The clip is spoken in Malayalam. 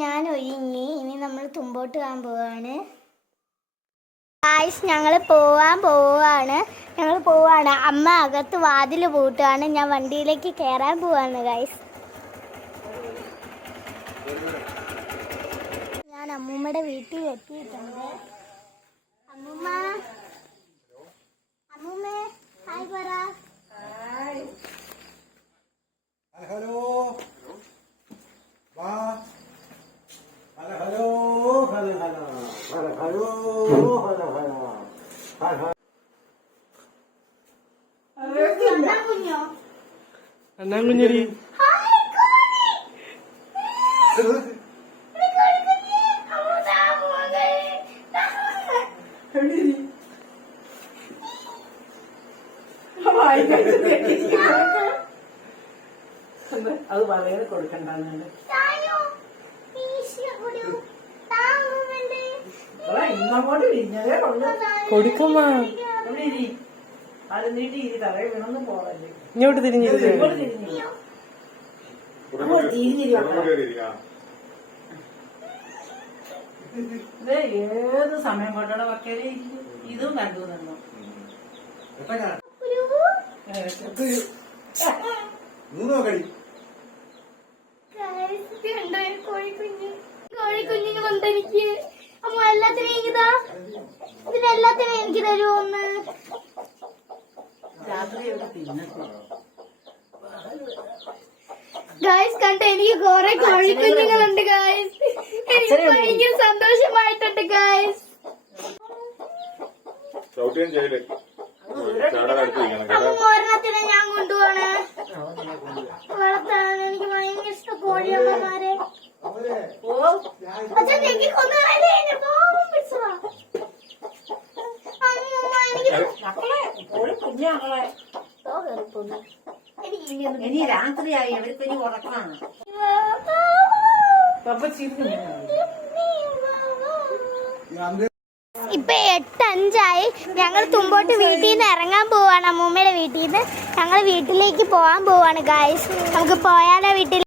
ഞാൻ ഒരുങ്ങി ഇനി നമ്മൾ തുമ്പോട്ട് പോകാൻ പോവാണ്. ഗായ്സ് ഞങ്ങൾ പോവാണ്. അമ്മ അകത്ത് വാതിൽ പൂട്ടുകയാണ്. ഞാൻ വണ്ടിയിലേക്ക് കയറാൻ പോവാണ് ഗായ്സ്. ഞാൻ അമ്മൂമ്മയുടെ വീട്ടിൽ എത്തിയിട്ടുണ്ട്. അമ്മൂമ്മേ ഹായ് പറ. ഹലോ ഹലോ അണ്ണാങ്കുഞ്ഞരി അത് വളരെ കൊടുക്കണ്ടെന്നുണ്ട്. ഇന്നങ്ങോട്ട് വിരിഞ്ഞതേ ഉള്ളു. കൊടുക്കുമ്മ ഇവിടെ ഇരി. അത് നീട്ടി ഇരി. തറയെ വീണൊന്നും പോകല്ലേ. ഇങ്ങോട്ട് തിരിഞ്ഞിരുന്നു. ഇങ്ങോട്ട് തിരിഞ്ഞിരി. അങ്ങോട്ട് തിരിഞ്ഞിരി. ഇത് ഏത് സമയം കൊണ്ടോടെ വക്കല് ഇതും കണ്ടു നിന്നു. കോഴിക്കുഞ്ഞിന് കൊണ്ടെനിക്ക് അമ്മ എല്ലാത്തിനും ഇതിനെല്ലാത്തിനും എനിക്ക് തരുമോന്ന്. രാത്രി ഇവിടെ തിന്നിട്ടു. ഗായ്സ് കണ്ട എനിക്ക് കുറെ കോഴിക്കുഞ്ഞുങ്ങളുണ്ട് ഗായ്സ്. എനിക്ക് ഭയങ്കര സന്തോഷമായിട്ടുണ്ട് ഗായ്സ്. അമ്മ ഒരെണ്ണത്തിനെ ഞാൻ കൊണ്ടുപോവാണ് വളർത്താൻ. എനിക്ക് ഭയങ്കര ഇഷ്ടം കോഴിയമ്മമാരെ. അച്ഛൻ എനിക്ക് കൊന്നുകളയല്ലേ. എന്നെ പാവം പിടിച്ചതാ. അമ്മൂമ്മ എനിക്ക് മക്കളെ കുഞ്ഞാങ്ങളെ ഇനി രാത്രിയായി. അവർക്ക് ഇനി ഉറക്കമാണ്. ഇപ്പൊ 8:05. ഞങ്ങൾ തുമ്പോട്ട് വീട്ടിൽ നിന്ന് ഇറങ്ങാൻ പോവാണ്. അമ്മൂമ്മയുടെ വീട്ടിൽ നിന്ന് ഞങ്ങൾ വീട്ടിലേക്ക് പോവാൻ പോവാണ് ഗായ്സ്. നമുക്ക് പോയാലോ വീട്ടിൽ?